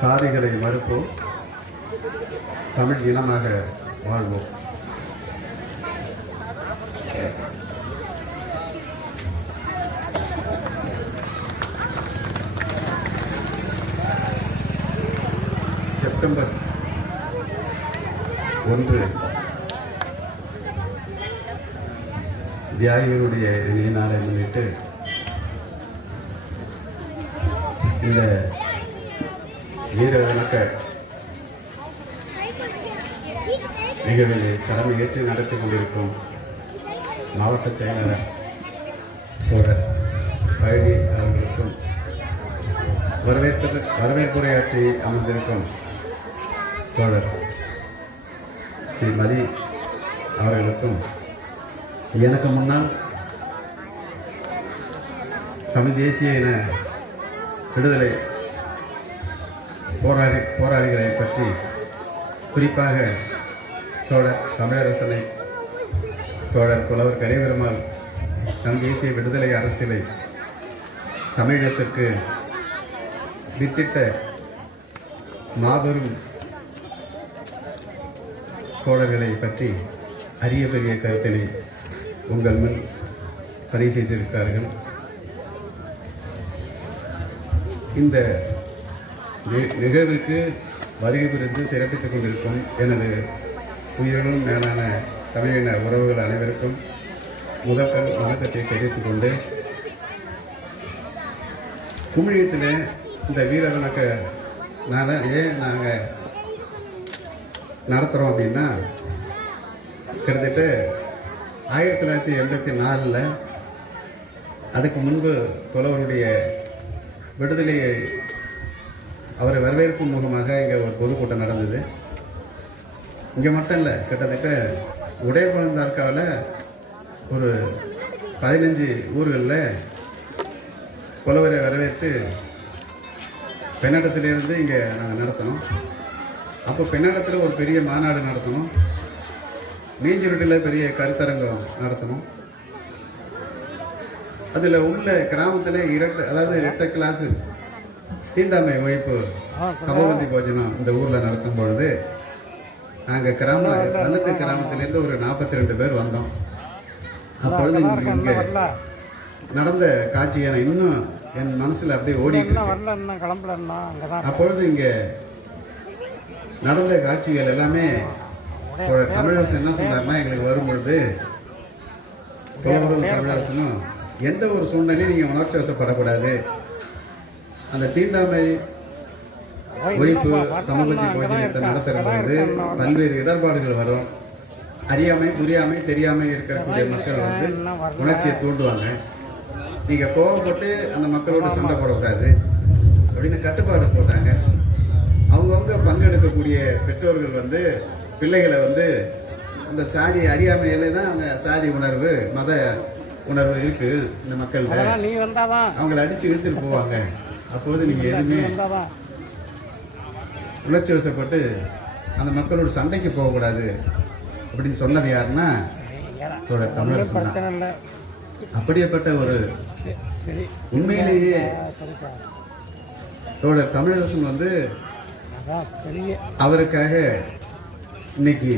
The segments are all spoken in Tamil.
சாதிகளை மறுப்போம். தமிழ் இனமாக வாழ்வோம். செப்டம்பர் ஒன்று. தியாகிகளுடைய இணைய நாளை முன்னிட்டு இந்த வீர வணக்க நிகழ்வில் தலைமை ஏற்று நடத்தி கொண்டிருக்கும் மாவட்ட செயலாளர் தோழர் பழனி அவர்களுக்கும் வரவேற்பு வரவேற்புரையாற்றி அமர்ந்திருக்கும் தோழர் ஸ்ரீ மதி அவர்களுக்கும் எனக்கு முன்னால் தமிழ் தேசிய இன விடுதலை போராடி போராளிகளை பற்றி குறிப்பாக தோழர் தமிழரசனை தோழர் புலவர் கரைபெருமாள் நம் தேசிய விடுதலை அரசியலை தமிழகத்திற்கு வித்திட்ட மாபெரும் தோழர்களை பற்றி அரிய பெரிய கருத்தினை உங்கள் முன் பதிவு செய்திருக்கிறார்கள். இந்த நிகழ்வுக்கு வருகை புரிந்து சிறப்பித்துக் கொண்டிருக்கும் எனது உயிரினும் மேலான தமிழின உறவுகள் அனைவருக்கும் முதற்கண் வணக்கத்தை தெரிவித்துக் கொண்டு குமிழியத்தில் இந்த வீர வணக்க நாளை ஏன் நாங்கள் நடத்துகிறோம் அப்படின்னா கிட்டத்தட்ட ஆயிரத்தி தொள்ளாயிரத்தி எண்பத்தி நாலில் அதுக்கு முன்பு புலவருடைய விடுதலையை அவரை வரவேற்கும் முகமாக இங்கே ஒரு பொதுக்கூட்டம் நடந்தது. இங்கே மட்டும் இல்லை கிட்டத்தட்ட உடையகுளம் தாலுக்காவில் ஒரு பதினஞ்சு ஊர்களில் புலவரை வரவேற்று பெண்ணடத்திலிருந்து இங்கே நாங்கள் நடத்தினோம் அப்போ பெண்ணடத்தில் ஒரு பெரிய மாநாடு நடத்தணும். மீஞ்சிருட்டில் பெரிய கருத்தரங்கம் நடத்தணும். அதில் உள்ள கிராமத்தில் இரட்டை அதாவது இரட்டை கிளாஸு தீண்டாமை ஒழிப்பு சமபந்தி போஜனம் இந்த ஊரில் நடத்தும் பொழுது நாங்கள் கிராம நல்லத்து கிராமத்திலேருந்து ஒரு நாற்பத்தி ரெண்டு பேர் வந்தோம். அப்பொழுது இங்கே நடந்த காட்சி எனக்கு இன்னும் என் மனசில் அப்படியே தான் அப்பொழுது இங்கே நடந்த காட்சிகள் எல்லாமே தமிழரசு என்ன சொன்னார்னா எங்களுக்கு வரும்பொழுது தமிழரசனும் எந்த ஒரு சூழ்நிலையும் நீங்கள் உணர்ச்சி வசப்படக்கூடாது. அந்த தீண்டாமை ஒழிப்பு சமூகத்தை போஜனத்தை நடத்துகிற பல்வேறு இடர்பாடுகள் வரும். அறியாமை புரியாமை தெரியாமை இருக்கக்கூடிய மக்கள் வந்து உணர்ச்சியை தூண்டுவாங்க. நீங்கள் கோவப்பட்டு அந்த மக்களோட சண்டை போடக்கூடாது. அப்படின்னு கட்டுப்பாடு போட்டாங்க. அவங்கவுங்க பங்கெடுக்கக்கூடிய பெற்றோர்கள் வந்து பிள்ளைகளை வந்து அந்த சாதி அறியாமையில தான் அவங்க சாதி உணர்வு மத உணர்வு இருக்கு இந்த மக்கள்கிட்ட. அவங்கள அடிச்சு இழுத்துட்டு போவாங்க. அப்போது நீங்க எதுவுமே உணர்ச்சி வசப்பட்டு அந்த மக்களோட சண்டைக்கு போகக்கூடாது அப்படின்னு சொன்னது யாருன்னா தோழர் தமிழரசன் தான். அப்படியேப்பட்ட ஒரு உண்மையிலேயே தோழர் தமிழரசன் வந்து அவருக்காக இன்னைக்கு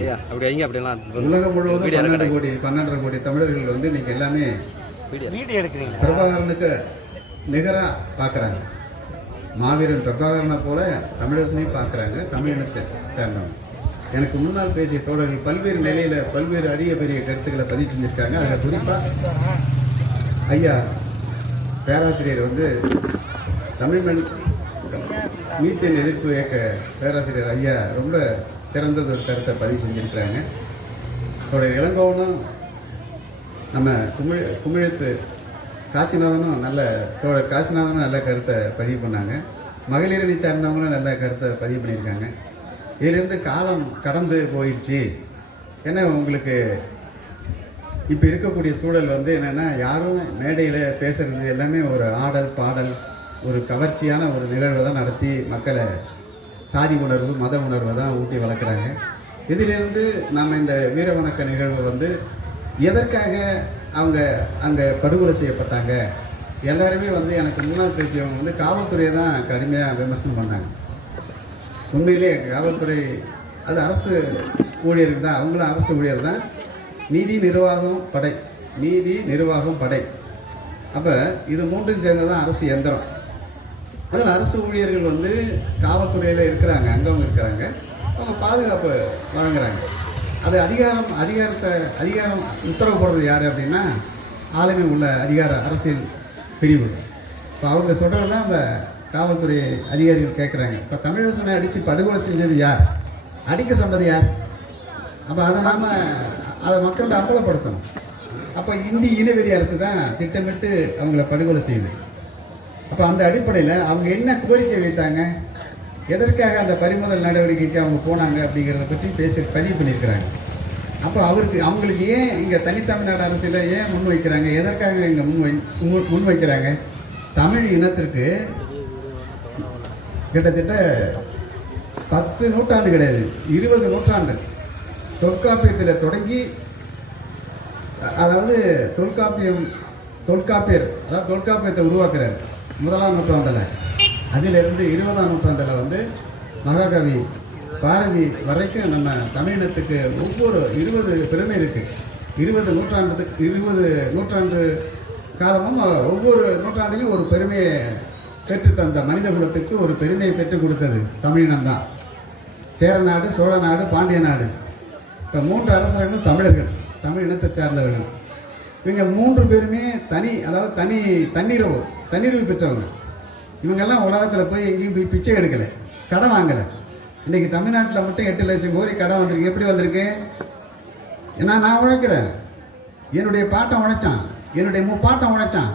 உலகம் முழுவதும் பன்னெண்டு கோடி பன்னெண்டரை கோடி தமிழர்கள் வந்து இன்னைக்கு எல்லாமே பிரபாகரனுக்கு நிகரா பார்க்குறாங்க மாவீரன் பிரபாகரனை போல தமிழரசனையும் பார்க்குறாங்க. தமிழினத்தை சேர்ந்தவங்க. எனக்கு முன்னால் பேசிய தோழர்கள் பல்வேறு நிலையில் பல்வேறு அரிய பெரிய கருத்துக்களை பதிவு செஞ்சுருக்காங்க. அதில் குறிப்பாக ஐயா பேராசிரியர் வந்து தமிழ்மண் மீத்தேன் எதிர்ப்பு இயக்க பேராசிரியர் ஐயா ரொம்ப சிறந்தது ஒரு கருத்தை பதிவு செஞ்சிருக்கிறாங்க. அவருடைய இளங்கோவனும் நம்ம குமிழ் குமிழத்து காசிநாதனும் நல்ல தோழர் காசிநாதனும் நல்ல கருத்தை பதிவு பண்ணாங்க. மகளிரணி சார்ந்தவங்களும் நல்ல கருத்தை பதிவு பண்ணியிருக்காங்க. இதிலிருந்து காலம் கடந்து போயிடுச்சு. ஏன்னா உங்களுக்கு இப்போ இருக்கக்கூடிய சூழல் வந்து என்னென்னா யாரும் மேடையில் பேசுகிறது எல்லாமே ஒரு ஆடல் பாடல் ஒரு கவர்ச்சியான ஒரு நிகழ்வை தான் நடத்தி மக்களை சாதி உணர்வு மத உணர்வை தான் ஊட்டி வளர்க்குறாங்க. இதிலிருந்து நம்ம இந்த வீரவணக்க நிகழ்வு வந்து எதற்காக அவங்க அங்கே படுகொலை செய்யப்பட்டாங்க. எல்லாருமே வந்து எனக்கு முன்னால் பேசியவங்க வந்து காவல்துறையை தான் கடுமையாக விமர்சனம் பண்ணாங்க. உண்மையிலே காவல்துறை அது அரசு ஊழியர்கள் தான் அவங்களும் அரசு ஊழியர் தான். நீதி நிர்வாகம் படை. நீதி நிர்வாகம் படை. அப்போ இது மூன்றும் சேர்ந்து தான் அரசு எந்திரம் அதில் அரசு ஊழியர்கள் வந்து காவல்துறையில் இருக்கிறாங்க அங்கவங்க இருக்கிறாங்க. அவங்க பாதுகாப்பு வழங்குறாங்க. அது அதிகாரம் அதிகாரத்தை அதிகாரம் உத்தரவு போடுறது யார் அப்படின்னா ஆளுமை உள்ள அதிகார அரசியல் பிரிவு இப்போ அவங்க சொல்கிறது தான் அந்த காவல்துறை அதிகாரிகள் கேட்குறாங்க இப்போ தமிழரசனை அடித்து படுகொலை செஞ்சது யார்? அடிக்க சொன்னது யார்? அப்போ அதை நாம் அதை மக்கள்கிட்ட அம்பலப்படுத்தணும் அப்போ இந்தி இனவெறி அரசு தான் திட்டமிட்டு அவங்கள படுகொலை செய்யுது. அப்போ அந்த அடிப்படையில் அவங்க என்ன கோரிக்கை வைத்தாங்க? எதற்காக அந்த பறிமுதல் நடவடிக்கைக்கு அவங்க போனாங்க அப்படிங்கிறத பற்றி பேசி பதிவு பண்ணியிருக்கிறாங்க. அப்போ அவருக்கு அவங்களுக்கு ஏன் இங்கே தனித்தமிழ்நாடு அரசில் ஏன் முன் வைக்கிறாங்க எதற்காக இங்கே முன் வை முன் முன் வைக்கிறாங்க தமிழ் இனத்திற்கு கிட்டத்தட்ட பத்து நூற்றாண்டு கிடையாது இருபது நூற்றாண்டு தொல்காப்பியத்தில் தொடங்கி அதாவது தொல்காப்பியம் தொல்காப்பியர் அதாவது தொல்காப்பியத்தை உருவாக்குறார். முதலாம் நூற்றாண்டில். அதிலிருந்து இருபதாம் நூற்றாண்டில் வந்து மகாகவி பாரதி வரைக்கும் நம்ம தமிழினத்துக்கு ஒவ்வொரு இருபது பெருமை இருக்குது இருபது நூற்றாண்டுக்கு இருபது நூற்றாண்டு காலமும் ஒவ்வொரு நூற்றாண்டிலும் ஒரு பெருமையை பெற்று தந்த மனித குலத்துக்கு ஒரு பெருமையை பெற்றுக் கொடுத்தது தமிழினம் தான். சோழ நாடு பாண்டிய நாடு. இப்போ மூன்று அரசர்கள் தமிழர்கள் தமிழ் இனத்தை சார்ந்தவர்கள். இவங்க மூன்று பேருமே தனி அதாவது தனி தன்னிறவு தன்னிறவு பெற்றவங்க. இவங்கெல்லாம் உலகத்தில் போய் எங்கேயும் போய் பிச்சை எடுக்கலை. கடன் வாங்கலை. இன்றைக்கி தமிழ்நாட்டில் மட்டும் எட்டு லட்சம் கோடி கடன் வந்திருக்கு. எப்படி வந்திருக்கு? ஏன்னா நான் உழைக்கிறேன். என்னுடைய பாட்டம் உழைச்சான். என்னுடைய முப்பாட்டம் உழைச்சான்.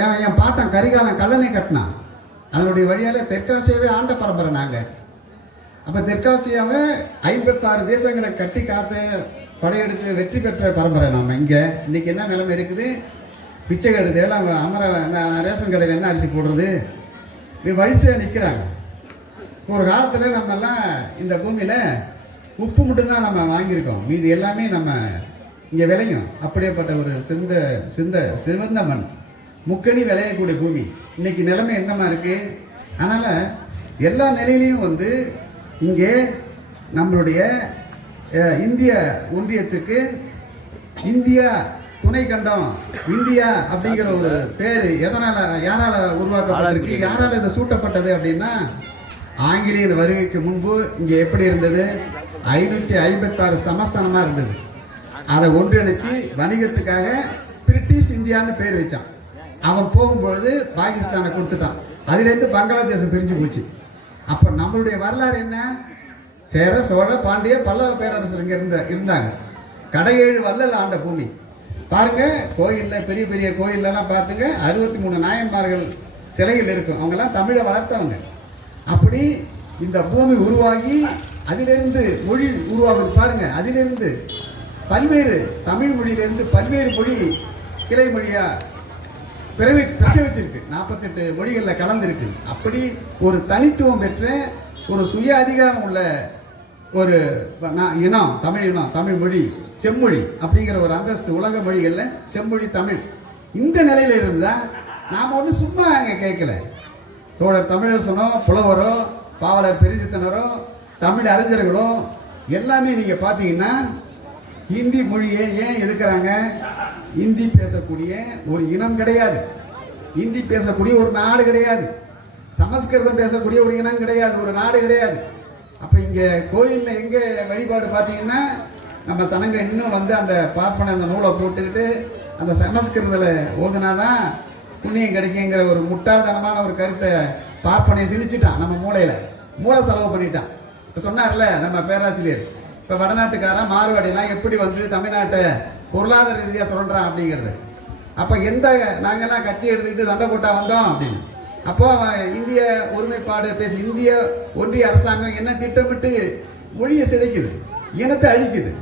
ஏன் என் பாட்டம் கரிகாலம் கல்லணை கட்டினான். அதனுடைய வழியால் தெற்காசியாவே ஆண்ட பரம்பரை நாங்கள் அப்போ தெற்காசியாவை ஐம்பத்தாறு தேசங்களை கட்டி காத்த படையெடுத்து வெற்றி பெற்ற பரம்பரை நாம் இங்கே. இன்றைக்கி என்ன நிலைமை இருக்குது? பிச்சை கெடுது எல்லாம் அமர ரேஷன் கடையில் என்ன அரிசி போடுறது? இப்படி வரிசையாக நிற்கிறாங்க ஒரு காலத்தில் நம்மெல்லாம் இந்த பூமியில் உப்பு மட்டும்தான் நம்ம வாங்கியிருக்கோம். மீதி எல்லாமே நம்ம இங்கே விளையும். அப்படியேப்பட்ட ஒரு சிந்த சிந்த சிவந்த மண். முக்கணி விளையக்கூடிய பூமி. இன்னைக்கு நிலைமை என்னமா இருக்குது அதனால் எல்லா நிலையிலையும் வந்து இங்கே நம்மளுடைய இந்திய ஒன்றியத்துக்கு இந்தியா துணை கண்டம் இந்தியா அப்படிங்கிற ஒரு பேர். எதனால யாரால உருவாக்கப்பட்டிருக்கு? யாரால இது சூட்டப்பட்டது அப்படின்னா ஆங்கிலேயர் வருகைக்கு முன்பு இங்க எப்படி இருந்தது? ஐநூத்தி ஐம்பத்தாறு சமஸ்தானமா இருந்தது. அதை ஒன்றிணைச்சு வணிகத்துக்காக பிரிட்டிஷ் இந்தியான்னு பேர் வச்சான். அவன் போகும்பொழுது பாகிஸ்தானை கொடுத்துட்டான். அதிலிருந்து பங்களாதேசம் பிரிஞ்சு போச்சு. அப்ப நம்மளுடைய வரலாறு என்ன? சேர சோழ பாண்டிய பல்லவ பேரரசர் இங்க இருந்த இருந்தாங்க. கடையேழு வள்ளல் ஆண்ட பூமி. பாருங்க கோயிலில் பெரிய பெரிய கோயிலெல்லாம் பார்த்துங்க அறுபத்தி மூணு நாயன்மார்கள் சிலைகள் இருக்கும். அவங்கெல்லாம் தமிழை வளர்த்தவங்க. அப்படி இந்த பூமி உருவாகி அதிலிருந்து மொழி உருவாகுது பாருங்க அதிலிருந்து பல்வேறு தமிழ் மொழியிலிருந்து பல்வேறு மொழி கிளை மொழியாக பிறவி பிரசவிச்சிருக்கு. நாற்பத்தெட்டு மொழிகளில் கலந்துருக்கு. அப்படி ஒரு தனித்துவம் பெற்ற ஒரு சுய அதிகாரம் உள்ள ஒரு இனம் தமிழ் இனம் தமிழ் மொழி. செம்மொழி அப்படிங்கிற ஒரு அந்தஸ்து உலக மொழிகளில் செம்மொழி தமிழ். இந்த நிலையில இருந்தால் நாம் ஒன்றும் சும்மா அங்கே கேட்கல. தோழர் தமிழரசனோ புலவரோ பாவலர் பெருஞ்சித்தனரோ தமிழ் அறிஞர்களோ எல்லாமே நீங்கள் பார்த்தீங்கன்னா ஹிந்தி மொழியை ஏன் எதுக்குறாங்க? ஹிந்தி பேசக்கூடிய ஒரு இனம் கிடையாது. ஹிந்தி பேசக்கூடிய ஒரு நாடு கிடையாது. சமஸ்கிருதம் பேசக்கூடிய ஒரு இனம் கிடையாது. ஒரு நாடு கிடையாது. அப்போ இங்கே கோயிலில் எங்கே வழிபாடு பார்த்தீங்கன்னா நம்ம சனங்க இன்னும் வந்து அந்த பார்ப்பன அந்த நூலை போட்டுக்கிட்டு அந்த சமஸ்கிருதத்துல ஓதுனாதான் புண்ணியம் கிடைக்குங்கிற ஒரு முட்டாள்தனமான ஒரு கருத்தை பார்ப்பனை திணிச்சிட்டான் நம்ம மூளையில். மூளை செலவு பண்ணிட்டான். இப்போ சொன்னார்ல நம்ம பேராசிரியர். இப்போ வடநாட்டுக்காரன் மாறுவாடிலாம் எப்படி வந்து தமிழ்நாட்டை பொருளாதார ரீதியாக சொல்கிறான் அப்படிங்கிறது. அப்போ எந்த நாங்கெல்லாம் கத்தி எடுத்துக்கிட்டு சண்டை போட்டா வந்தோம் அப்படின்னு. அப்போ அவன் இந்திய ஒருமைப்பாடு பேசி இந்திய ஒன்றிய அரசாங்கம் என்ன திட்டமிட்டு மொழியை சிதைக்குது இனத்தை அழிக்குது.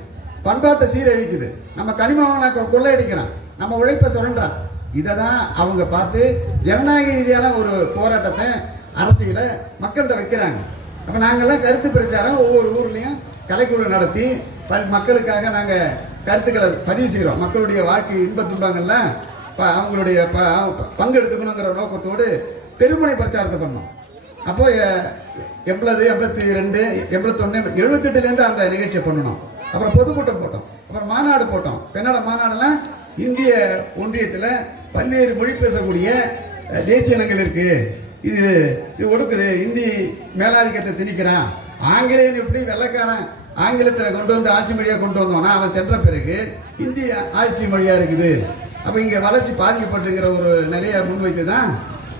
பண்பாட்டை சீரழிக்குது. நம்ம கனிமவனை கொள்ளையடிக்கிறான். நம்ம உழைப்பை சுரண்டுறான். இதை தான் அவங்க பார்த்து ஜனநாயக ரீதியான ஒரு போராட்டத்தை அரசியலை மக்கள்கிட்ட வைக்கிறாங்க. அப்போ நாங்கள்லாம் கருத்து பிரச்சாரம் ஒவ்வொரு ஊர்லேயும் கலைக்குழு நடத்தி மக்களுக்காக நாங்கள் கருத்துக்களை பதிவு செய்கிறோம் மக்களுடைய வாழ்க்கை இன்ப துன்பங்கள்ல ப- அவங்களுடைய ப- பங்கெடுத்துக்கணுங்கிற நோக்கத்தோடு தெருமுனை பிரச்சாரத்தை பண்ணோம். அப்போ எண்பது எண்பத்தி ரெண்டு எண்பத்தொன்று எழுபத்தெட்டுலேருந்து அந்த நிகழ்ச்சியை பண்ணணும். அப்புறம் பொதுக்கூட்டம் போட்டோம். அப்புறம் மாநாடு போட்டோம். பெண்ணோட மாநாடுலாம் இந்திய ஒன்றியத்தில் பல்வேறு மொழி பேசக்கூடிய தேசிய இனங்கள் இருக்கு. இது இது ஒடுக்குது. இந்தி மேலாதிக்கத்தை திணிக்கிறான். ஆங்கிலேயன் எப்படி வெள்ளைக்காரன் ஆங்கிலத்தை கொண்டு வந்து ஆட்சி மொழியாக கொண்டு வந்தோம்னா அவன் சென்ற பிறகு இந்தி ஆட்சி மொழியாக இருக்குது. அப்போ இங்கே வளர்ச்சி பாதிக்கப்பட்டுங்கிற ஒரு நிலையை முன்வைத்து தான்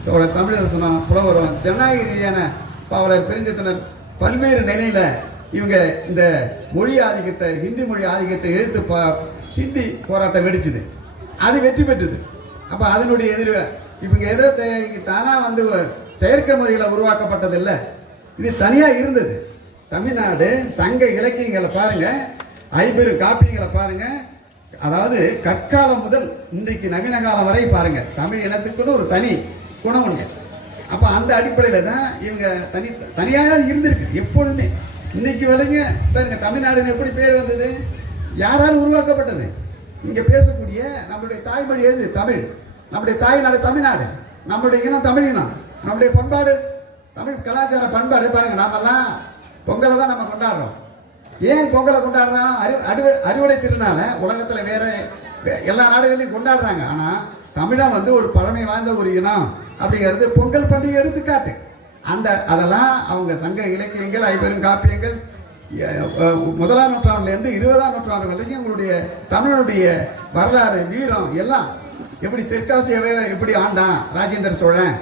அவரோட தமிழரசனம் புலவரும் ஜனநாயக ரீதியான பாவலர் பெருஞ்சத்தினர் பல்வேறு நிலையில் இவங்க இந்த மொழி ஆதிக்கத்தை ஹிந்தி மொழி ஆதிக்கத்தை எதிர்த்து பா ஹிந்தி போராட்டம் வெடிச்சுது. அது வெற்றி பெற்றது. அப்போ அதனுடைய எதிர் இவங்க ஏதோ தானாக வந்து செயற்கை முறைகளை உருவாக்கப்பட்டதில்லை. இது தனியாக இருந்தது. தமிழ்நாடு சங்க இலக்கியங்களை பாருங்கள் ஐம்பெரும் காப்பியங்களை பாருங்கள் அதாவது கற்காலம் முதல் இன்றைக்கு நவீன காலம் வரை பாருங்கள் தமிழ் இனத்துக்குன்னு ஒரு தனி குணம் உண்டு அப்போ அந்த அடிப்படையில் தான் இவங்க தனி தனியாக இருந்திருக்கு எப்பொழுதுமே. இன்னைக்கு வரைக்கும் பாருங்க தமிழ்நாடுன்னு எப்படி பேர் வந்தது? யாரால் உருவாக்கப்பட்டது? இங்கே பேசக்கூடிய நம்மளுடைய தாய்மொழி எழுது தமிழ். நம்முடைய தாய்நாடு தமிழ்நாடு. நம்மளுடைய இனம் தமிழ் இனம். நம்முடைய பண்பாடு தமிழ் கலாச்சார பண்பாடு பாருங்க நாமெல்லாம் பொங்கலை தான் நம்ம கொண்டாடுறோம். ஏன் பொங்கலை கொண்டாடுறோம்? அறி அறுவடை அறுவடை திருநாள உலகத்தில் வேற எல்லா நாடுகளையும் கொண்டாடுறாங்க. ஆனால் தமிழன் வந்து ஒரு பழமை வாய்ந்த ஒரு இனம் அப்படிங்கிறது பொங்கல் பண்டிகை எடுத்துக்காட்டு. அந்த அதெல்லாம் அவங்க சங்க இலக்கியங்கள் ஐபெரும் காப்பியங்கள் முதலாம் நூற்றாண்டுலேருந்து இருபதாம் நூற்றாண்டு வரைக்கும் உங்களுடைய தமிழனுடைய வரலாறு வீரம் எல்லாம் எப்படி தெற்காசியாவே எப்படி ஆண்டான் ராஜேந்திர சோழன்?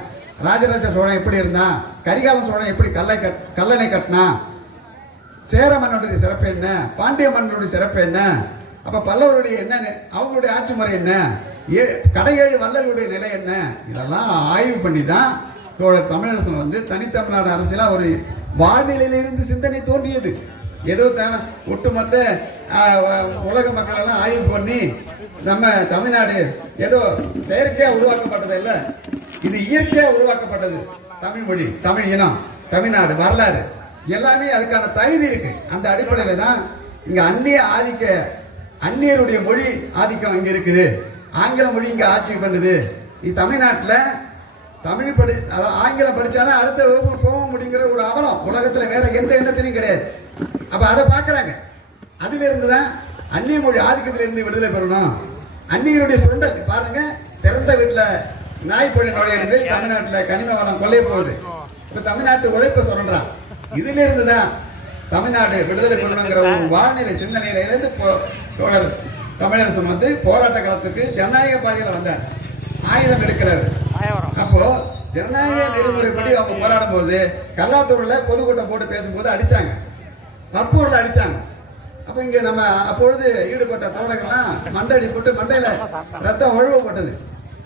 ராஜராஜ சோழன் எப்படி இருந்தான்? கரிகாலன் சோழன் எப்படி கல்லை கட் கல்லணை கட்டினான்? சேர மன்னனுடைய சிறப்பு என்ன? பாண்டிய மன்னனுடைய சிறப்பு என்ன? அப்போ பல்லவருடைய என்னன்னு அவங்களுடைய ஆட்சி முறை என்ன? ஏ கடையேழு வல்லவருடைய நிலை என்ன? இதெல்லாம் ஆய்வு பண்ணி தான் தோழர் தமிழரசன் வந்து தனித்தமிழ்நாடு அரசியலாக ஒரு வாழ்நிலையிலிருந்து சிந்தனை தோன்றியது. ஏதோ தான ஒட்டுமொத்த உலக மக்களெல்லாம் ஆய்வு பண்ணி நம்ம தமிழ்நாடு ஏதோ செயற்கையாக உருவாக்கப்பட்டது இல்லை. இது இயற்கையாக உருவாக்கப்பட்டது. தமிழ் மொழி தமிழ் இனம் தமிழ்நாடு வரலாறு. எல்லாமே அதுக்கான தகுதி இருக்கு. அந்த அடிப்படையில் தான் இங்கே அந்நிய ஆதிக்க அந்நியருடைய மொழி ஆதிக்கம் இங்கே இருக்குது. ஆங்கில மொழி இங்கே ஆட்சி பண்ணுது. இது தமிழ்நாட்டில் தமிழ் படி அதாவது ஆங்கிலம் படிச்சாதான் அடுத்த வகுப்பு போக முடியுங்கிற ஒரு அவலம். உலகத்தில் வேற எந்த எண்ணத்திலையும் கிடையாது. அப்போ அதை பார்க்குறாங்க. அதிலிருந்து தான் அந்நிய மொழி ஆதிக்கத்திலிருந்து விடுதலை பெறணும். அந்நியருடைய சுரண்டல் பாருங்க பிறந்த வீட்டில் நாய்ப்பொழி நுழையிறது தமிழ்நாட்டில் கனிம வளம் கொல்லைய போகுது. இப்போ தமிழ்நாட்டு உழைப்பு சொல்கிறான் இதிலிருந்து தான் தமிழ்நாடு விடுதலை பெறணுங்கிற ஒரு வானிலை சிந்தனையிலிருந்து தோழர் தமிழரசன் வந்து போராட்ட காலத்துக்கு ஜனநாயக பாதையில் வந்தார். ஆயுதம் எடுக்கிறார். அப்போ ஜனநாயக நெறிமுறைப்படி அவங்க போராடும் போது கல்லாத்தூர்ல பொதுக்கூட்டம் போட்டு பேசும்போது அடிச்சாங்க. வற்பூர்ல அடிச்சாங்க. அப்ப இங்க நம்ம அப்பொழுது ஈடுபட்ட தோழர்கள்லாம் மண்டடி போட்டு மண்டையில ரத்தம் ஒழுவப்பட்டது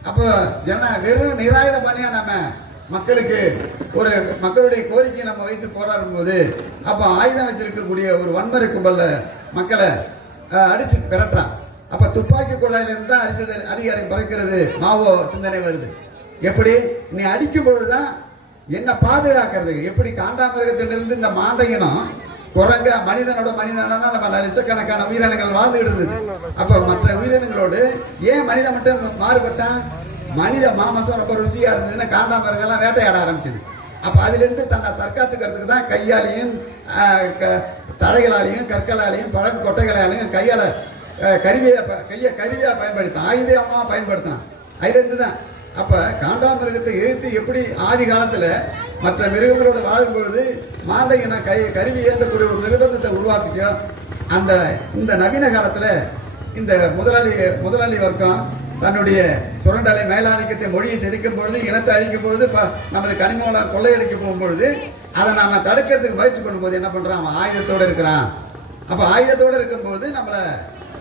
அப்போ ஜன வெறும் நிராயுத பணியா நம்ம மக்களுக்கு ஒரு மக்களுடைய கோரிக்கையை நம்ம வைத்து போராடும் போது அப்ப ஆயுதம் வச்சிருக்கக்கூடிய ஒரு வன்முறை கும்பல்ல மக்களை அடிச்சு விரட்டுறான் அப்ப துப்பாக்கி குழாயில இருந்து தான் அரசியல் அதிகாரம் பறக்கிறது மாவோ சிந்தனை வருது. எப்படி? நீ அடிக்கும் பொழுதுதான் என்ன பாதுகாக்கிறது. எப்படி காண்டாமிருகத்திலிருந்து இந்த மாந்தையினம் குரங்க மனிதனோட மனிதனா தான் நம்ம லட்சக்கணக்கான உயிரினங்கள் வாழ்ந்துகிட்டு இருந்தது அப்ப மற்ற உயிரினங்களோடு ஏன் மனிதன் மட்டும் மாறுபட்டான் மனித மாமசம் ரொம்ப ருசியா இருந்ததுன்னா காண்டாமிருகம்லாம் வேட்டையாட ஆரம்பிச்சது. அப்ப அதுல இருந்து தன்னை தற்காத்துக்கிறதுக்கு தான் கையாலையும் க- தழைகளாலையும் கற்களாலையும் பழ கொட்டைகளாலையும் கையால கருவியை கையை கருவியா பயன்படுத்தான். ஆயுதமாக பயன்படுத்தினான் அதுல இருந்து தான் அப்ப காண்டாமிருகத்தை எதிர்த்து எப்படி ஆதி காலத்துல மற்ற மிருகங்களோட வாழும் பொழுது மாந்தையின கை கருவி ஏற்றக்கூடிய ஒரு நிர்பந்தத்தை உருவாக்குச்சோ அந்த இந்த நவீன காலத்துல இந்த முதலாளி முதலாளி வர்க்கம் தன்னுடைய சுரண்டலை மேலாதிக்கத்தை மொழியை செதுக்கும் பொழுது இனத்தை அழிக்கும் பொழுது நமது கனிமவளம் கொள்ளையடிக்க போகும்பொழுது அதை நாம தடுக்கிறதுக்கு முயற்சி பண்ணும்போது என்ன பண்றான்? அவன் ஆயுதத்தோட இருக்கிறான். அப்ப ஆயுதத்தோட இருக்கும்போது நம்மளை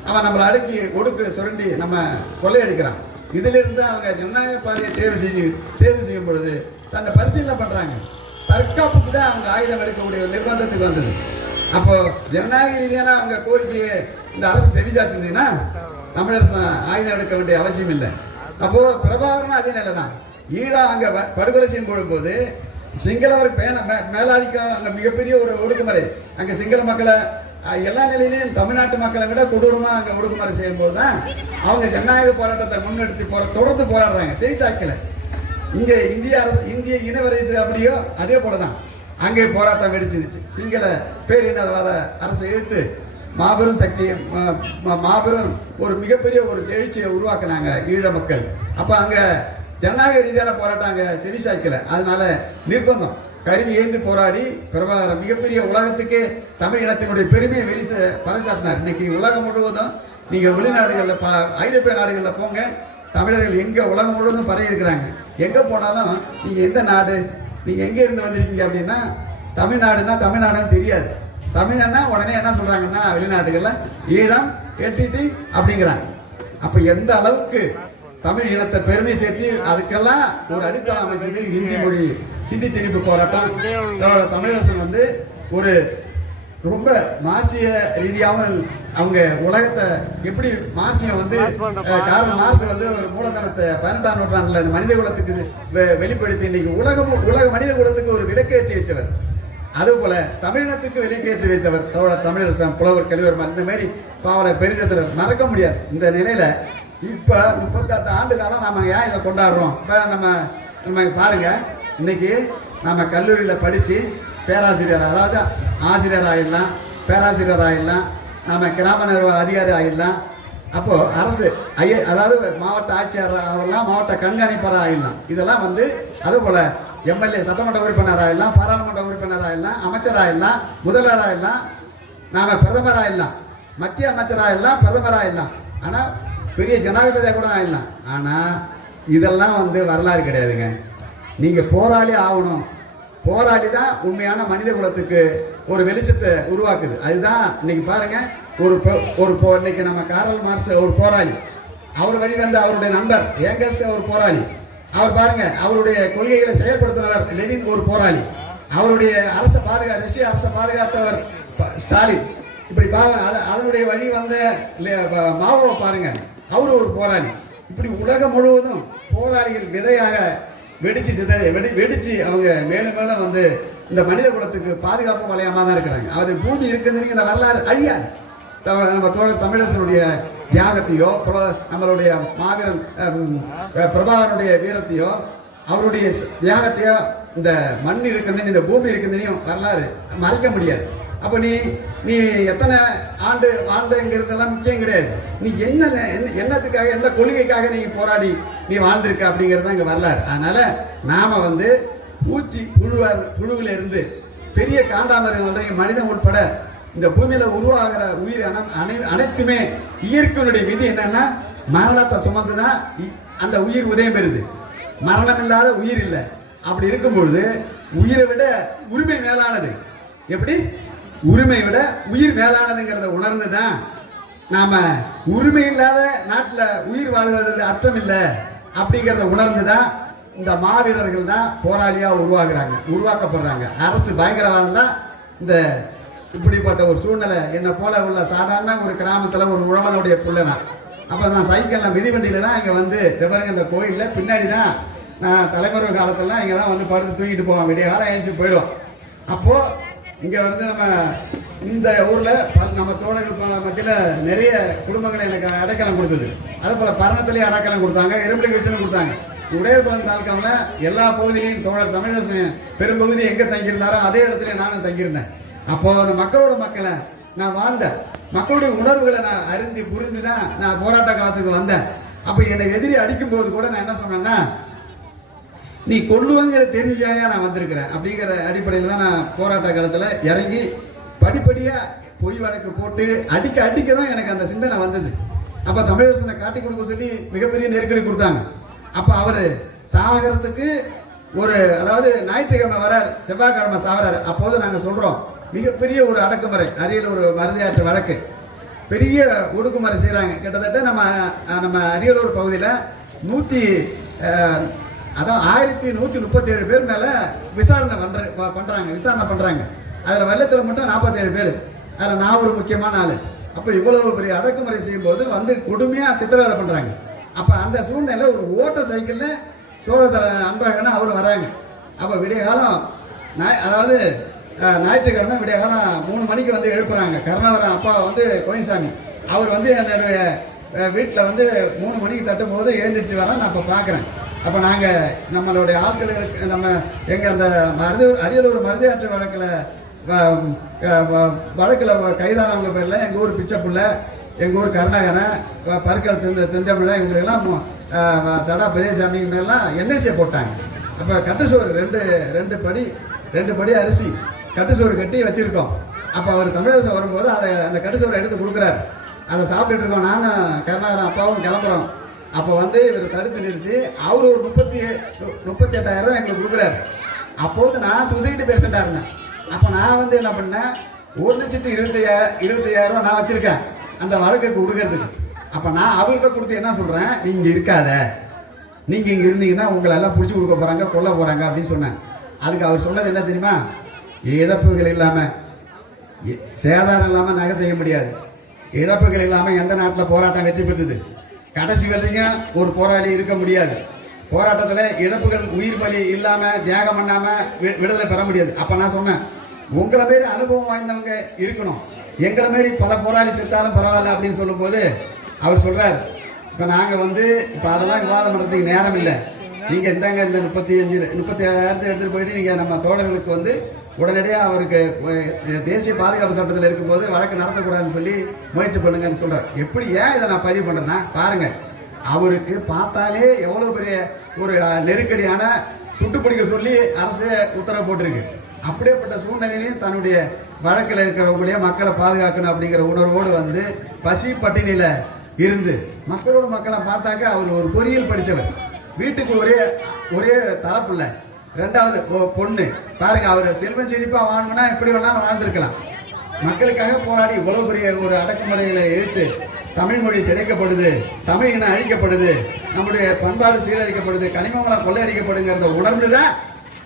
அவன் நம்மளை அடுக்கி ஒடுக்கு சுரண்டி நம்ம கொள்ளையடிக்கிறான். இதிலிருந்து அவங்க ஜனநாயக பாதையை தேர்வு செய்யும் தேர்வு செய்யும் பொழுது தன்னை பரிசீலனை பண்ணுறாங்க தற்காப்புக்கு தான் அவங்க ஆயுதம் எடுக்கக்கூடிய ஒரு நிர்பந்தத்துக்கு வந்தது. அப்போ ஜனநாயக ரீதியான அவங்க கோரிக்கையை இந்த அரசு செவிச்சாச்சிருந்தீங்கன்னா தமிழரசு ஆயுதம் எடுக்க வேண்டிய அவசியம் இல்லை. அப்போ பிரபாகரனும் அதே நிலை தான் ஈழா அங்கே வ- படுகொலை செய்யும் போது சிங்களவர் பேன மே- மேலாதிக்கம் அங்கே மிகப்பெரிய ஒரு ஒடுக்குமுறை. அங்கே சிங்கள மக்களை எல்லா நிலையிலையும் தமிழ்நாட்டு மக்களை விட கொடூரமா அங்க ஒடுக்குமாறு செய்யும்போது தான் அவங்க ஜனநாயக போராட்டத்தை முன்னெடுத்து போற தொடர்ந்து போராடுறாங்க. செய்தாக்கல இங்க இந்திய அரசு இந்திய இனவரசு அப்படியோ அதே போலதான். அங்கே போராட்டம் வெடிச்சிருச்சு. சிங்கள பேரினவாத அரசை எதிர்த்து மாபெரும் சக்தியை மாபெரும் ஒரு மிகப்பெரிய ஒரு எழுச்சியை உருவாக்குனாங்க ஈழ மக்கள். அப்ப அங்க ஜனநாயக ரீதியான போராட்டம் அங்க செவிசாய்க்கல. அதனால நிர்பந்தம். கருவி ஏந்து போராடி பிரபாகரன் மிகப்பெரிய உலகத்துக்கே தமிழ் இனத்தினுடைய பெருமையை வெளி பறைசாட்டினார் இன்னைக்கு உலகம் முழுவதும் நீங்க வெளிநாடுகளில் ப- ஐரோப்பிய நாடுகளில் போங்க தமிழர்கள் எங்க உலகம் முழுவதும் பரவி இருக்கிறாங்க எங்க போனாலும் நீங்க எந்த நாடு நீங்க எங்க இருந்து வந்திருக்கீங்க அப்படின்னா தமிழ்நாடுன்னா தமிழ்நாடுன்னு தெரியாது. தமிழன்னா உடனே என்ன சொல்றாங்கன்னா வெளிநாடுகளில் ஈழம் எட்டிட்டு அப்படிங்கிறாங்க. அப்ப எந்த அளவுக்கு தமிழ் இனத்தை பெருமை சேர்த்து அதுக்கெல்லாம் ஒரு அடித்தளம் அமைச்சது ஹிந்தி மொழி ஹிந்தி திணிப்பு போராட்டம். தமிழரசன் வந்து ஒரு ரொம்ப மார்க்சிய ரீதியாகவும் அவங்க உலகத்தை எப்படி மார்க்சியம் வந்து கார்ல் மார்க்ஸ் வந்து ஒரு மூலதனத்தை பதினெட்டாம் நூற்றாண்டுல இந்த மனித குலத்துக்கு வெளிப்படுத்தி இன்னைக்கு உலகம் உலக மனித குலத்துக்கு ஒரு விளக்கேற்றி வைத்தவர். அதுபோல தமிழினத்துக்கு விலைக்கேற்றி வைத்தவர் சோழ தமிழரசன் புலவர் கலிவர்மன் இந்த மாதிரி பாவல பெருந்தத்தில் மறக்க முடியாது. இந்த நிலையில இப்ப முப்பத்தெட்டு ஆண்டு காலம் நாம ஏன் இதை கொண்டாடுறோம்? இப்ப நம்ம நம்ம பாருங்க. இன்னைக்கு நம்ம கல்லூரியில படிச்சு பேராசிரியர் அதாவது ஆசிரியர் ஆயிடலாம் பேராசிரியர் ஆயிடலாம் நாம கிராம நிர்வாக அதிகாரி ஆயிடலாம். அப்போ அரசு ஐய அதாவது மாவட்ட ஆட்சியர் ஆகலாம் மாவட்ட கண்காணிப்பாளர் ஆகிடலாம் இதெல்லாம் வந்து அதுபோல் எம்எல்ஏ சட்டமன்ற உறுப்பினர் ஆகிடலாம் பாராளுமன்ற உறுப்பினர் ஆகிடலாம் அமைச்சர் ஆயிடலாம் முதல்வர் ஆயிடலாம் நாம பிரதமர் ஆகிடலாம் மத்திய அமைச்சர் ஆகிடலாம் பிரதமர் ஆயிடலாம். ஆனா பெரிய ஜனாதிபதியாக கூட ஆயிடலாம். ஆனால் இதெல்லாம் வந்து வரலாறு கிடையாதுங்க. நீங்கள் போராளி ஆகணும். போராளி தான் உண்மையான மனித குலத்துக்கு ஒரு வெளிச்சத்தை உருவாக்குது. அதுதான் இன்னைக்கு பாருங்கள் ஒரு ஒரு போ இன்னைக்கு நம்ம காரல் மார்ஸ் ஒரு போராளி. அவர் வழி வந்த அவருடைய நண்பர் ஏங்கல்ஸ் ஒரு போராளி. அவர் பாருங்க அவருடைய கொள்கைகளை செயல்படுத்தினவர் லெனின் ஒரு போராளி. அவருடைய அரச பாதுகா ரஷ்ய அரச பாதுகாத்தவர் ஸ்டாலின். இப்படி பாருங்க அதனுடைய வழி வந்த லே- மாவோவை பாருங்க. அவரு ஒரு போராளி. இப்படி உலகம் முழுவதும் போராளிகள் விதையாக வெடிச்சு சிதறி வெடி வெடிச்சு அவங்க மேலும் மேலும் வந்து இந்த மனித குலத்துக்கு பாதுகாப்பு வளையமாக தான் இருக்கிறாங்க. அது பூமி இருக்குதுன்னு இந்த வரலாறு அழியாது. தமிழ் நம்ம தோழர் தமிழரசனுடைய தியாகத்தையோ நம்மளுடைய மாவீரன் அஹ், பிரபாகரனுடைய வீரத்தையோ அவருடைய தியாகத்தையோ இந்த மண் இருக்குதுன்னு இந்த பூமி இருக்குதுன்னு வரலாறு மறைக்க முடியாது. அப்போ நீ நீ எத்தனை ஆண்டு வாழ்ந்துங்கிறதெல்லாம் முக்கியம் கிடையாது. நீ என்ன என்ன- என்னத்துக்காக என்ன கொள்கைக்காக நீ போராடி நீ வாழ்ந்திருக்க அப்படிங்கிறது தான் இங்கே வரலாறு. அதனால் நாம் வந்து பூச்சி குழுவர் குழுவில் இருந்து பெரிய காண்டாமரங்கள் மனிதன் உட்பட இந்த பூமியில் உருவாகிற உயிர் அனை- அனைத்துமே இயற்கையினுடைய விதி என்னன்னா மரணத்தை சுமந்துனா அந்த உயிர் உதயம் பெறுது. மரணம் இல்லாத உயிர் இல்லை. அப்படி இருக்கும் பொழுது உயிரை விட உரிமை மேலானது. எப்படி? உரிமை விட உயிர் மேலானதுங்கிறத உணர்ந்து தான் நாம உரிமை இல்லாத நாட்டில் உயிர் வாழ்வதில் அர்த்தம் இல்லை அப்படிங்கிறத உணர்ந்து தான் இந்த மாவீரர்கள் தான் போராளியாக உருவாகிறாங்க உருவாக்கப்படுறாங்க. அரசு பயங்கரவாதம் தான் இந்த இப்படிப்பட்ட ஒரு சூழ்நிலை என்னை போல உள்ள சாதாரண ஒரு கிராமத்தில் ஒரு உழவனுடைய பிள்ளைனா. அப்போ நான் சைக்கிளில் மிதிவண்டியில் தான் இங்கே வந்து விவரங்க இந்த கோயிலில் பின்னாடி தான் நான் தலைவர் காலத்திலலாம் இங்கே தான் வந்து படுத்து தூங்கிட்டு போவேன். விடிய காலம் எழுந்து போயிடுவோம் அப்போது இங்கே வந்து நம்ம இந்த ஊரில் நம்ம தோழர்கள் மத்தியில் நிறைய குடும்பங்கள் எனக்கு அடைக்கலம் கொடுத்தது. அதே போல் பரணத்திலேயே அடைக்கலம் கொடுத்தாங்க இரும்புலி வீட்டுன்னு கொடுத்தாங்க. உடையபுரம் தாலுக்காவில் எல்லா பகுதியிலையும் தோழர் தமிழரசன் பெரும்பகுதி எங்கே தங்கியிருந்தாரோ அதே இடத்துல நானும் தங்கியிருந்தேன். அப்போது அந்த மக்களோட மக்களை நான் வாழ்ந்தேன் மக்களுடைய உணர்வுகளை நான் அறிந்து புரிந்து தான் நான் போராட்ட காலத்துக்கு வந்தேன். அப்போ என்னை எதிரி அடிக்கும் போது கூட நான் என்ன சொன்னேன்னா நீ கொள்ளுவங்கிற தெரிஞ்சாக நான் வந்திருக்கிறேன். அப்படிங்கிற அடிப்படையில் தான் நான் போராட்ட காலத்தில் இறங்கி படிப்படியாக பொய் வழக்கு போட்டு அடிக்க அடிக்க தான் எனக்கு அந்த சிந்தனை வந்தது. அப்போ தமிழரசனை காட்டி கொடுக்க சொல்லி மிகப்பெரிய நெருக்கடி கொடுத்தாங்க. அப்போ அவர் சாகிறதுக்கு ஒரு அதாவது ஞாயிற்றுக்கிழமை வரார் செவ்வாய்க்கிழமை சாகிறார் அப்போது நாங்கள் சொல்கிறோம் மிகப்பெரிய ஒரு அடக்குமுறை அரியல் ஒரு மருதியாற்று வழக்கு. பெரிய ஒடுக்குமுறை செய்கிறாங்க கிட்டத்தட்ட நம்ம நம்ம அரியலூர் பகுதியில் நூற்றி அதான் ஆயிரத்தி நூற்றி முப்பத்தேழு பேர் மேலே விசாரணை பண்ணுற ப- விசாரணை பண்ணுறாங்க அதில் வெள்ளத்தில் மட்டும் நாற்பத்தேழு பேர். அதில் நான் ஒரு முக்கியமான ஆள். அப்போ இவ்வளவு பெரிய அடக்குமுறை செய்யும்போது வந்து கொடுமையாக சித்திரவதை பண்ணுறாங்க அப்போ அந்த சூழ்நிலை ஒரு ஓட்ட சைக்கிளில் சோழத்தர அன்பழகனா அவர் வராங்க. அப்போ விடிய காலம் அதாவது ஞாயிற்றுக்கிழமை விடிய காலம் மூணு மணிக்கு வந்து எழுப்புறாங்க. கருணாவரம் அப்பா வந்து கோயின்சாமி. அவர் வந்து என்னுடைய வீட்டில் வந்து மூணு மணிக்கு தட்டும் போது எழுந்திரிச்சு வரேன் நான் இப்போ பார்க்குறேன் அப்போ நாங்கள் நம்மளுடைய ஆட்கள் நம்ம எங்கள் அந்த மருது அரியலூர் மருதையாற்று வழக்கில் வழக்கில் கைதானவங்க பேரில் எங்கள் ஊர் பிச்சைப்புள்ள எங்கள் ஊர் கருணாகரன் ப- பருக்கல் திந்த திண்டமிழ இவங்களெல்லாம் தடா பெரியசாமி இவங்கெல்லாம் என்எஸ்ஏ போட்டாங்க. அப்போ கட்டுச்சோறு ரெண்டு ரெண்டு படி ரெண்டு படி அரிசி கட்டுச்சோறு கட்டி வச்சுருக்கோம். அப்போ அவர் தமிழரசு வரும்போது அதை அந்த கட்டுச்சோறை எடுத்து கொடுக்குறாரு. அதை சாப்பிட்டுட்டு இருக்கோம். நானும் கருணாகரன் அப்பாவும் கிளம்புறோம். அப்போ வந்து இவர் தடுத்து நிறுத்தி அவர் ஒரு முப்பத்தி முப்பத்தி எட்டாயிரம் எங்களுக்கு கொடுக்குறாரு. அப்போது நான் சொசைட்டி பேஷண்ட்டாக இருந்தேன். அப்போ நான் வந்து என்ன பண்ணேன்? ஒரு லட்சத்து இருபத்தி இருபத்தையாயிரம் நான் வச்சுருக்கேன். அந்த வழக்கை கொடுக்கறதுக்கு. அப்போ நான் அவர்கிட்ட கொடுத்து என்ன சொல்கிறேன் நீங்கள் இருக்காத. நீங்கள் இங்கே இருந்தீங்கன்னா உங்களை எல்லாம் பிடிச்சி கொடுக்க போகிறாங்க கொல்ல போகிறாங்க அப்படின்னு சொன்னேன். அதுக்கு அவர் சொன்னது என்ன தெரியுமா? இழப்புகள் இல்லாமல் சேதாரம் இல்லாமல் நகை செய்ய முடியாது. இழப்புகள் இல்லாமல் எந்த நாட்டில் போராட்டம் வெற்றி பெற்றது? கடைசி வரைக்கும் ஒரு போராளி இருக்க முடியாது. போராட்டத்தில் இழப்புகள் உயிர் பலி இல்லாமல் தியாகம் பண்ணாமல் விடுதலை பெற முடியாது. அப்போ நான் சொன்னேன் உங்களை மாரி அனுபவம் வாய்ந்தவங்க இருக்கணும். எங்களை மாரி பல போராளி செத்தாலும் பரவாயில்ல அப்படின்னு சொல்லும்போது அவர் சொல்கிறார் இப்போ நாங்கள் வந்து இப்போ அதெல்லாம் விவாதம் பண்ணுறதுக்கு நேரம் இல்லை. நீங்கள் இந்தாங்க இந்த முப்பத்தி அஞ்சு முப்பத்தி ஏழாயிரத்தை எடுத்துகிட்டு போயிட்டு நீங்கள் நம்ம தோழர்களுக்கு வந்து உடனடியாக அவருக்கு தேசிய பாதுகாப்பு சட்டத்தில் இருக்கும்போது வழக்கு நடத்தக்கூடாதுன்னு சொல்லி முயற்சி பண்ணுங்கன்னு சொல்கிறார் எப்படி ஏன் இதை நான் பதிவு பண்ணுறேன்னா பாருங்கள் அவருக்கு பார்த்தாலே எவ்வளோ பெரிய ஒரு நெருக்கடியான சுட்டு பிடிக்க சொல்லி அரசு உத்தரவு போட்டிருக்கு. அப்படியேப்பட்ட சூழ்நிலையிலையும் தன்னுடைய வழக்கில் இருக்கிறவங்களையே மக்களை பாதுகாக்கணும் அப்படிங்கிற உணர்வோடு வந்து பசி பட்டினியில் இருந்து மக்களோட மக்களை பார்த்தாக்க அவர் ஒரு பொறியியல் படித்தவர். வீட்டுக்கு ஒரே ஒரே தலைப்புள்ள ரெண்டாவது பொண்ணு. பாருங்க அவர் செல்வம் செழிப்பா வாங்கினா எப்படி வேணாலும் வாழ்ந்திருக்கலாம். மக்களுக்காக போராடி இவ்வளவு பெரிய ஒரு அடக்குமுறைகளை எதிர்த்து தமிழ் மொழி சிதைக்கப்படுது தமிழ் இனம் அழிக்கப்படுது நம்முடைய பண்பாடு சீரழிக்கப்படுது கனிமங்களாம் கொள்ளையடிக்கப்படுங்கிறத உணர்ந்து தான்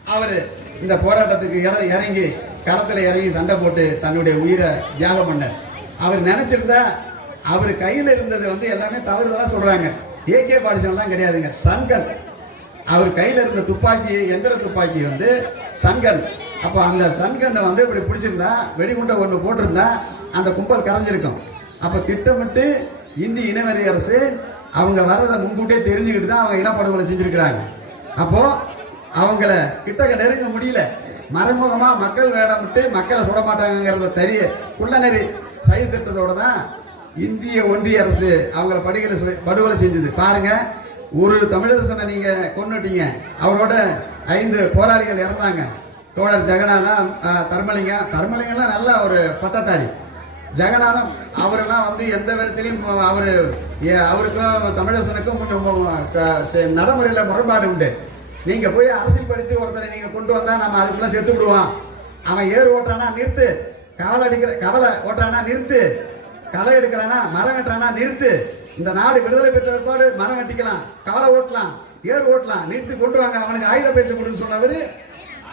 அவர் இந்த போராட்டத்துக்கு இற- இறங்கி களத்தில் இறங்கி சண்டை போட்டு தன்னுடைய உயிரை தியாகம் பண்ணார். அவர் நினைச்சிருந்தா அவர் கையில் இருந்தது வந்து எல்லாமே தவறுதலாக சொல்கிறாங்க ஏகே பாடிஷன்லாம் கிடையாதுங்க. சன்கன் அவர் கையில் இருந்த துப்பாக்கி எந்திர துப்பாக்கி வந்து சன்கன் அப்போ அந்த சன்கன்னை வந்து இப்படி பிடிச்சிருந்தா வெடிகுண்டை ஒன்று போட்டிருந்தா அந்த கும்பல் கரைஞ்சிருக்கும். அப்போ திட்டமிட்டு இந்தி இனவெறி அரசு அவங்க வர்றதை முன்கூட்டியே தெரிஞ்சுக்கிட்டு தான் அவங்க இனப்படுகொலை செஞ்சுருக்கிறாங்க. அப்போது அவங்கள கிட்டக்க நெருங்க முடியல. மறைமுகமாக மக்கள் வேடமிட்டு மக்களை சுட மாட்டாங்கிறத தெரிய குள்ளநெறி சைது திட்டத்தோட தான் இந்திய ஒன்றிய அரசு அவங்கள படுகொலை படுகொலை செஞ்சது. பாருங்கள் ஒரு தமிழரசனை நீங்க கொண்டுட்டீங்க அவரோட ஐந்து போராளிகள் இறந்தாங்க. தோழர் ஜெகநாதன் தர்மலிங்கம். தர்மலிங்கம்லாம் நல்ல ஒரு பட்டத்தாரி ஜெகநாதன் அவரெல்லாம் வந்து எந்த விதத்திலையும் அவர் அவருக்கும் தமிழரசனுக்கும் கொஞ்சம் நடைமுறையில் முரண்பாடு உண்டு. நீங்கள் போய் அரசியல் படித்து ஒருத்தரை நீங்கள் கொண்டு வந்தால் நம்ம அதுக்கெல்லாம் செத்து விடுவோம். அவன் ஏறு ஓட்டுறானா நிறுத்து. கவலை அடிக்கிற கவலை ஓட்டுறானா நிறுத்து. களை எடுக்கிறானா மரம் வெட்டுறானா நிறுத்து. இந்த நாடு விடுதலை பெற்ற பிற்பாடு மரம் வெட்டிக்கலாம் காலை ஓட்டலாம் ஏர் ஓட்டலாம் நிறுத்தி கொண்டு வாங்க அவனுக்கு ஆயுத பயிற்சி கொடுன்னு சொன்னவர்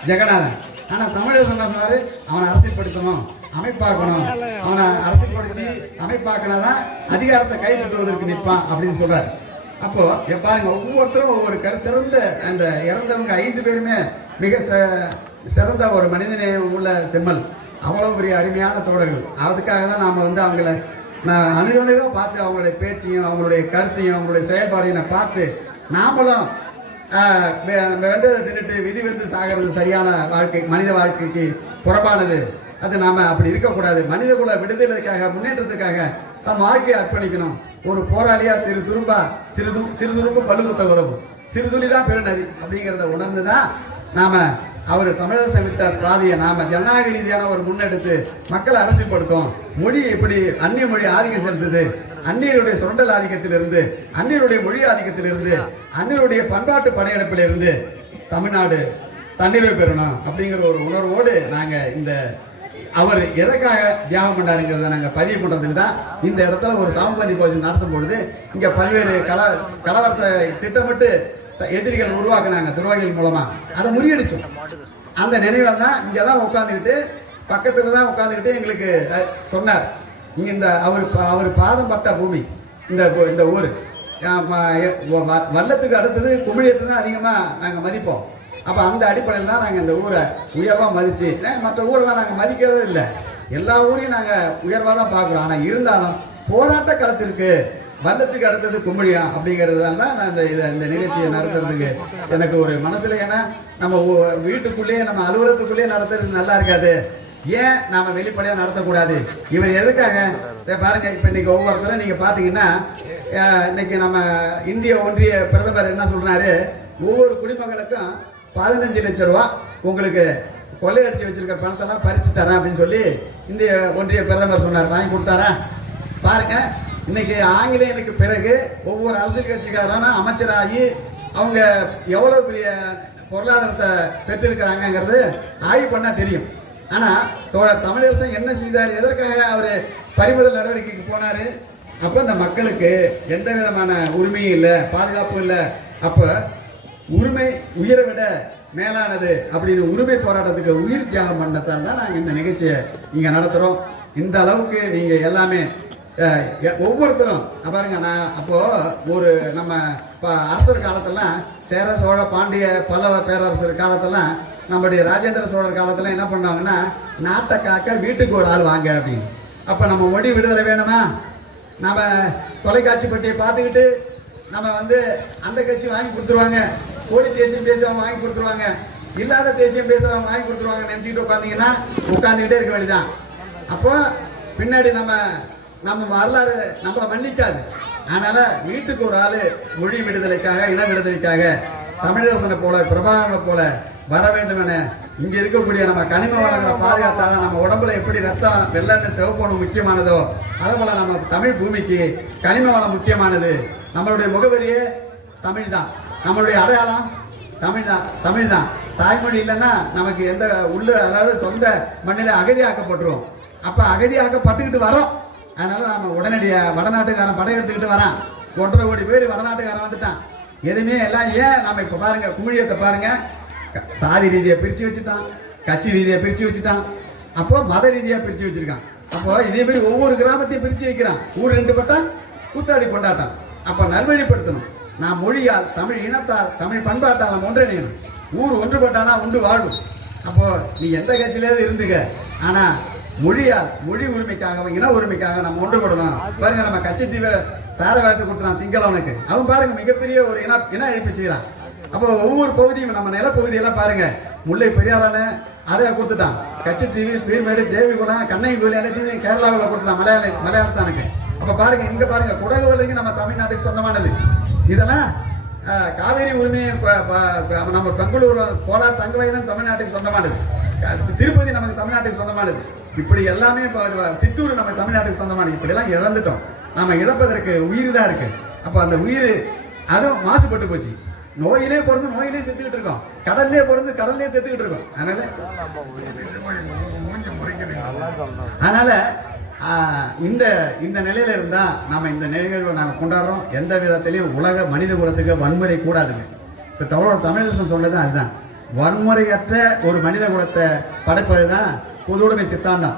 ஜெகநாதன். ஆனா தமிழர் சொன்ன சொன்னாரு அவனை அரசியல்படுத்தணும் அமைப்பாக்கணும். அவனை அரசியல்படுத்தி அமைப்பாக்கினாதான் அதிகாரத்தை கைப்பற்றுவதற்கு நிற்பான் அப்படின்னு சொல்றாரு. அப்போ இங்க பாருங்க ஒவ்வொருத்தரும் ஒவ்வொரு கரு சிறந்த அந்த இறந்தவங்க ஐந்து பேருமே மிக ச- சிறந்த ஒரு மனிதனே உள்ள செம்மல். அவ்வளவு பெரிய அருமையான தோழர்கள். அதுக்காக தான் நாம வந்து அவங்கள நான் அணுகணுக பார்த்து அவங்களுடைய பேச்சையும் அவங்களுடைய கருத்தையும் அவங்களுடைய செயல்பாடையும் நான் பார்த்து நாமளும் ஆஹ், வெந்ததை தின்னுட்டு விதி வந்து சாகிறது சரியான வாழ்க்கை மனித வாழ்க்கைக்கு புறம்பானது. அது நாம் அப்படி இருக்கக்கூடாது. மனித குல விடுதலைக்காக முன்னேற்றத்துக்காக தம் வாழ்க்கையை அர்ப்பணிக்கணும். ஒரு போராளியா சிறு துரும்பா சிறு சிறு துரும்பு பல்லு குத்த உதவும். சிறு துளி தான் பெருநதி அப்படிங்கிறத உணர்ந்து தான் நாம அவர் தமிழரசன் விட்ட பிராதிய நாம. ஜனநாயக ரீதியான ஒரு முன்னெடுத்து மக்களை அரசியல்படுத்தும். மொழி இப்படி அந்நிய மொழி ஆதிக்கம் செலுத்துது. அந்நியருடைய சுரண்டல் ஆதிக்கத்திலிருந்து அந்நியருடைய மொழி ஆதிக்கத்திலிருந்து அந்நியருடைய பண்பாட்டு படையெடுப்பிலிருந்து தமிழ்நாடு தன்னிறைவு பெறணும் அப்படிங்கிற ஒரு உணர்வோடு நாங்கள் இந்த அவர் எதற்காக தியாகம் பண்ணாருங்கிறத நாங்கள் பதிவு பண்ணுறதுக்கு தான் இந்த இடத்துல ஒரு சாமதி பூஜை நடத்தும் பொழுது இங்கே பல்வேறு கல கலவரத்தை திட்டமிட்டு எதிரிகள் உருவாக்குனாங்க துரோகிகள் மூலமா. அதை முறியடிச்சோம். அந்த நினைவில் தான் இங்கே தான் உட்காந்துக்கிட்டு பக்கத்தில் தான் உட்காந்துக்கிட்டு எங்களுக்கு சொன்னார். இங்கே இந்த அவர் பா- அவர் பாதம் பட்ட பூமி இந்த இந்த ஊர். ம- வல்லத்துக்கு அடுத்தது குமிழியத்தை தான் அதிகமாக நாங்கள் மதிப்போம். அப்போ அந்த அடிப்படையில் தான் நாங்கள் இந்த ஊரை உயர்வாக மதித்து மற்ற ஊரெல்லாம் நாங்கள் மதிக்கிறதே இல்லை. எல்லா ஊரையும் நாங்கள் உயர்வாக தான் பார்க்குறோம். ஆனால் இருந்தாலும் போராட்ட களத்திற்கு வல்லத்துக்கு அடுத்தது கும்பழியா அப்படிங்கிறது தான் நான் இந்த இதை இந்த நிகழ்ச்சியை நடத்துறதுக்கு எனக்கு ஒரு மனசுல ஏன்னா நம்ம வீட்டுக்குள்ளேயே நம்ம அலுவலகத்துக்குள்ளேயே நடத்துறது நல்லா இருக்காது. ஏன் நாம வெளிப்படையா நடத்தக்கூடாது? இவர் எதுக்காக? பாருங்க இப்ப இன்னைக்கு ஒவ்வொருத்தரும் நீங்க பாத்தீங்கன்னா அஹ், இன்னைக்கு நம்ம இந்திய ஒன்றிய பிரதமர் என்ன சொல்றாரு? ஒவ்வொரு குடிமகனுக்கும் பதினஞ்சு லட்சம் ரூபா உங்களுக்கு கொள்ளையடிச்சு வச்சிருக்க பணத்தெல்லாம் பறிச்சு தரேன் அப்படின்னு சொல்லி இந்திய ஒன்றிய பிரதமர் சொன்னார். வாங்கி கொடுத்தாரா? பாருங்க இன்னைக்கு ஆங்கிலேயனுக்கு பிறகு ஒவ்வொரு அரசியல் கட்சிக்காரான அமைச்சராகி அவங்க எவ்வளவு பெரிய பொருளாதாரத்தை பெற்றிருக்கிறாங்கிறது ஆய்வு பண்ணா தெரியும். ஆனா தோழர் தமிழரசன் என்ன செய்தார்? எதற்காக அவர் பறிமுதல் நடவடிக்கைக்கு போனாரு? அப்ப இந்த மக்களுக்கு எந்த விதமான உரிமையும் இல்லை பாதுகாப்பும் இல்லை. அப்ப உரிமை உயிரை விட மேலானது அப்படின்னு உரிமை போராட்டத்துக்கு உயிர் தியாகம் பண்ணத்தால் தான் நாங்கள் இந்த நிகழ்ச்சியை இங்கே நடத்துகிறோம் இந்த அளவுக்கு நீங்கள் எல்லாமே ஒவ்வொருத்தரும். பாருங்க நான் அப்போது ஒரு நம்ம இப்போ அரசர் காலத்தெல்லாம் சேர சோழ பாண்டிய பல்லவ பேரரசர் காலத்தெல்லாம் நம்முடைய ராஜேந்திர சோழர் காலத்தில் என்ன பண்ணாங்கன்னா நாட்டை காக்க வீட்டுக்கு ஒரு ஆள் வாங்க அப்படின்னு. அப்போ நம்ம மொழி விடுதலை வேணுமா? நம்ம தொலைக்காட்சி பட்டியை பார்த்துக்கிட்டு நம்ம வந்து அந்த கட்சி வாங்கி கொடுத்துருவாங்க. போலி தேசியம் பேசுறவங்க வாங்கி கொடுத்துருவாங்க. இல்லாத தேசியம் பேசுகிறவங்க வாங்கி கொடுத்துருவாங்க நினச்சிக்கிட்டு உட்காந்தீங்கன்னா உட்காந்துக்கிட்டே இருக்க வேண்டியதான் அப்போ பின்னாடி நம்ம நம்ம வரலாறு நம்மளை மன்னிக்காது. அதனால வீட்டுக்கு ஒரு ஆள் மொழி விடுதலைக்காக இன விடுதலைக்காக தமிழரசனை போல பிரபாகரனை போல வர வேண்டும் என இங்க இருக்கக்கூடிய நம்ம கனிம வளங்களை பாதுகாத்தாதான் நம்ம உடம்புல எப்படி ரத்தம் வெள்ளன்னு சிவப்பணம் முக்கியமானதோ அதே போல நம்ம தமிழ் பூமிக்கு கனிம வளம் முக்கியமானது நம்மளுடைய முகவரியே தமிழ் தான் நம்மளுடைய அடையாளம் தமிழ் தான் தமிழ் தான் தாய்மொழி இல்லைன்னா நமக்கு எந்த உள்ள அதாவது சொந்த மண்ணில அகதியாக்கப்பட்டுருவோம். அப்ப அகதியாக்கப்பட்டுக்கிட்டு வரோம். அதனால நாம உடனடியாக வடநாட்டுக்காரன் படையெடுத்துக்கிட்டு வரான். ஒன்றரை கோடி பேர் வடநாட்டுக்காரன் வந்துட்டான். எதுவுமே எல்லாம் ஏன்? நம்ம இப்போ பாருங்க குமிழியத்தை பாருங்க. சாதி ரீதியை பிரித்து வச்சுட்டான். கட்சி ரீதியை பிரித்து வச்சுட்டான். அப்போ மத ரீதியாக பிரித்து வச்சுருக்கான். அப்போ இதே மாதிரி ஒவ்வொரு கிராமத்தையும் பிரித்து வைக்கிறான். ஊர் ரெண்டு பட்டான் கூத்தாடி கொண்டாட்டம். அப்போ நல்வழிப்படுத்தணும். நான் மொழியால் தமிழ் இனத்தால் தமிழ் பண்பாட்டால் நம்ம ஒன்றிணையணும். ஊர் ஒன்றுபட்டானா உண்டு வாழும் அப்போது நீ எந்த கட்சியிலேருந்து இருந்துக்க. ஆனால் மொழியால் மொழி உரிமைக்காக இன உரிமைக்காக நம்ம ஒன்றுபடணும் பாருங்க நம்ம கட்சி தீவை வேட்டு கொடுத்துறான் சிங்களவனுக்கு அவன் பாருங்க மிகப்பெரிய ஒரு இன இன எழுப்பி செய்யறான் அப்போ ஒவ்வொரு பகுதியும் நம்ம நிலப்பகுதியெல்லாம் பாருங்க. முல்லை பெரியாரான அதை கொடுத்துட்டான். கச்சத்தீவு பீர்மேடு தேவிகுணம் கண்ணை கோயில் எல்லாத்தையும் கேரளாவில் கொடுத்துட்டான் மலையாள மலையாளத்தானுக்கு. அப்ப பாருங்க இங்க பாருங்க குடகு வரைக்கும் நம்ம தமிழ்நாட்டுக்கு சொந்தமானது. இதெல்லாம் காவேரி உரிமையை நம்ம பெங்களூர் கோலார் தங்கவயலும் தமிழ்நாட்டுக்கு சொந்தமானது. திருப்பதி நமக்கு தமிழ்நாட்டுக்கு சொந்தமானது. இப்படி எல்லாமே சித்தூர் நம்ம தமிழ்நாட்டுக்கு சொந்தமான இப்படிலாம் இழந்துட்டோம். நாம இழப்பதற்கு உயிர் தான் இருக்கு. அப்போ அந்த உயிர் அதுவும் மாசுபட்டு போச்சு. நோயிலே பிறந்து நோயிலே செத்துக்கிட்டு இருக்கோம். கடல்லே பிறந்து கடல்லே செத்துக்கிட்டு இருக்கோம். அதனால அதனால இந்த இந்த நிலையில இருந்தா நாம இந்த நிகழ்வை நாங்கள் கொண்டாடுறோம். எந்த விதத்திலையும் உலக மனித குலத்துக்கு வன்முறை கூடாதுங்க. இப்போ தமிழ் தமிழரசன் சொன்னது அதுதான். வன்முறையற்ற ஒரு மனித குலத்தை படைப்பது தான் பொதுவுடைமை சித்தாந்தம்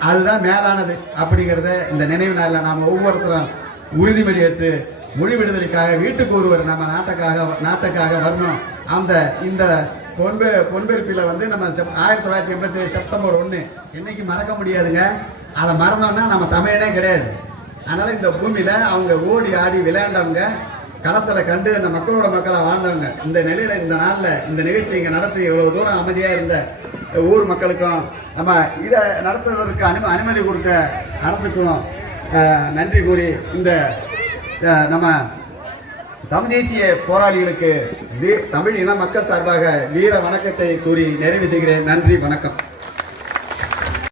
அதுதான் மேலானது அப்படிங்கிறத இந்த நினைவு நாளில் நாம் ஒவ்வொருத்தரும் உறுதிமொழி ஏற்று மொழி விடுதலைக்காக வீட்டுக்கு ஒருவர் நம்ம நாட்டுக்காக நாட்டுக்காக வரணும். அந்த இந்த பொன்பு பொன்பெருப்பில் வந்து நம்ம செப்- ஆயிரத்தி தொள்ளாயிரத்தி எண்பத்தி ஏழு செப்டம்பர் ஒன்று என்னைக்கு மறக்க முடியாதுங்க. அதை மறந்தோம்னா நம்ம தமிழனே கிடையாது. அதனால் இந்த பூமியில் அவங்க ஓடி ஆடி விளையாண்டவங்க களத்தில் கண்டு அந்த மக்களோட மக்களை வாழ்ந்தவங்க. இந்த நிலையில் இந்த நாளில் இந்த நிகழ்ச்சி இங்கே நடத்தி இவ்வளோ தூரம் அமைதியாக இருந்த ஊர் மக்களுக்கும் நம்ம இதை நடத்துவதற்கு அனும அனுமதி கொடுத்த அரசுக்கும் நன்றி கூறி இந்த நம்ம தமிழ் தேசிய போராளிகளுக்கு வீ- தமிழ் இன மக்கள் சார்பாக வீர வணக்கத்தை கூறி நிறைவு செய்கிறேன். நன்றி வணக்கம்.